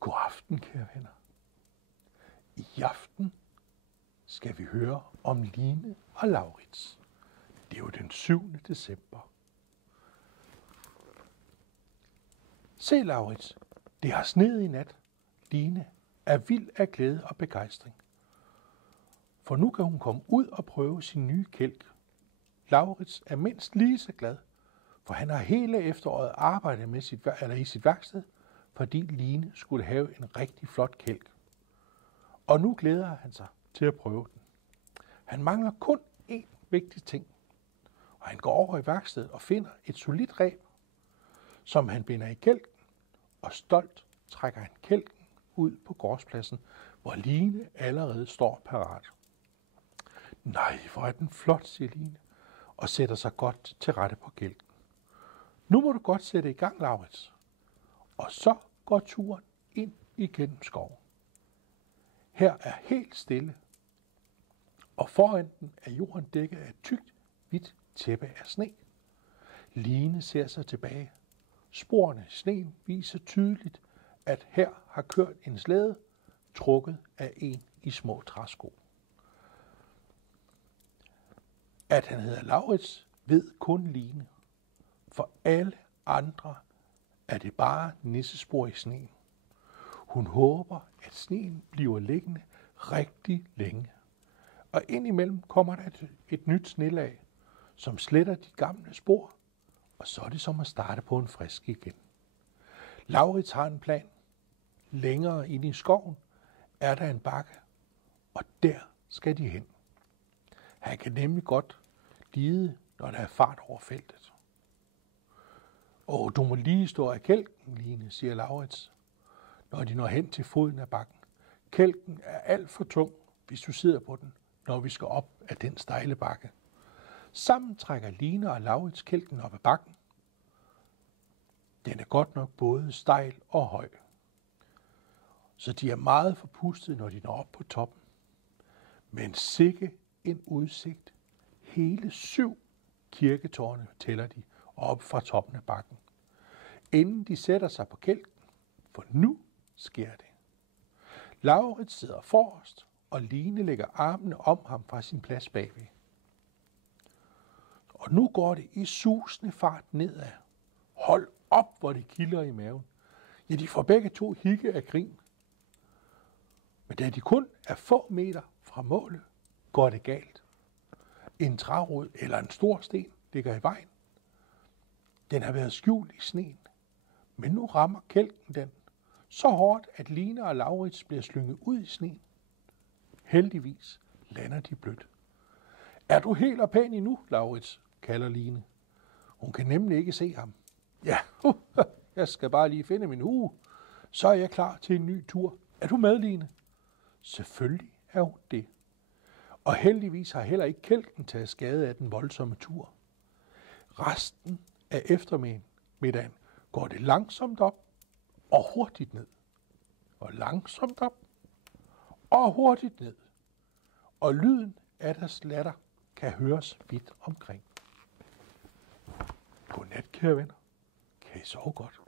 God aften, kære venner. I aften skal vi høre om Line og Laurits. Det er jo den 7. december. Se, Laurits, det har sneet i nat. Line er vild af glæde og begejstring. For nu kan hun komme ud og prøve sin nye kælk. Laurits er mindst lige så glad, for han har hele efteråret arbejdet med i sit værksted, fordi Line skulle have en rigtig flot kælk. Og nu glæder han sig til at prøve den. Han mangler kun én vigtig ting, og han går over i værkstedet og finder et solidt reb, som han binder i kælken, og stolt trækker han kælken ud på gårdspladsen, hvor Line allerede står parat. Nej, hvor er den flot, siger Line, og sætter sig godt til rette på kælken. Nu må du godt sætte i gang, Laurits. Og så går turen ind igennem skoven. Her er helt stille, og foran den er jorden dækket af et tykt, hvidt tæppe af sne. Line ser sig tilbage. Sporene i sneen viser tydeligt, at her har kørt en slæde, trukket af en i små træsko. At han hedder Laurits, ved kun Line. For alle andre er det bare nissespor i sneen. Hun håber, at sneen bliver liggende rigtig længe. Og indimellem kommer der et nyt snelag, som sletter de gamle spor, og så er det som at starte på en frisk igen. Laurits har en plan. Længere inde i skoven er der en bakke, og der skal de hen. Han kan nemlig godt lide, når der er fart over feltet. Du må lige stå af kælken, Line, siger Laurits, når de når hen til foden af bakken. Kælken er alt for tung, hvis du sidder på den, når vi skal op ad den stejle bakke. Sammen trækker Line og Laurits kælken op ad bakken. Den er godt nok både stejl og høj, så de er meget forpustede, når de når op på toppen. Men sikke en udsigt. Hele 7 kirketårne tæller de op fra toppen af bakken, inden de sætter sig på kælken, for nu sker det. Laurits sidder forrest, og Line lægger armene om ham fra sin plads bagved. Og nu går det i susende fart nedad. Hold op, hvor det kilder i maven. Ja, de får begge to hikke af grin. Men da de kun er få meter fra målet, går det galt. En trærod eller en stor sten ligger i vejen. Den har været skjult i sneen, men nu rammer kælken den så hårdt, at Line og Laurits bliver slynget ud i sneen. Heldigvis lander de blødt. Er du helt og pæn endnu, Laurits, kalder Line. Hun kan nemlig ikke se ham. Ja, jeg skal bare lige finde min hue. Så er jeg klar til en ny tur. Er du med, Line? Selvfølgelig er hun det. Og heldigvis har heller ikke kælken taget skade af den voldsomme tur. Resten af eftermiddagen går det langsomt op og hurtigt ned. Og langsomt op og hurtigt ned. Og lyden af deres latter kan høres vidt omkring. Godnat, kære venner. Kan I sove godt?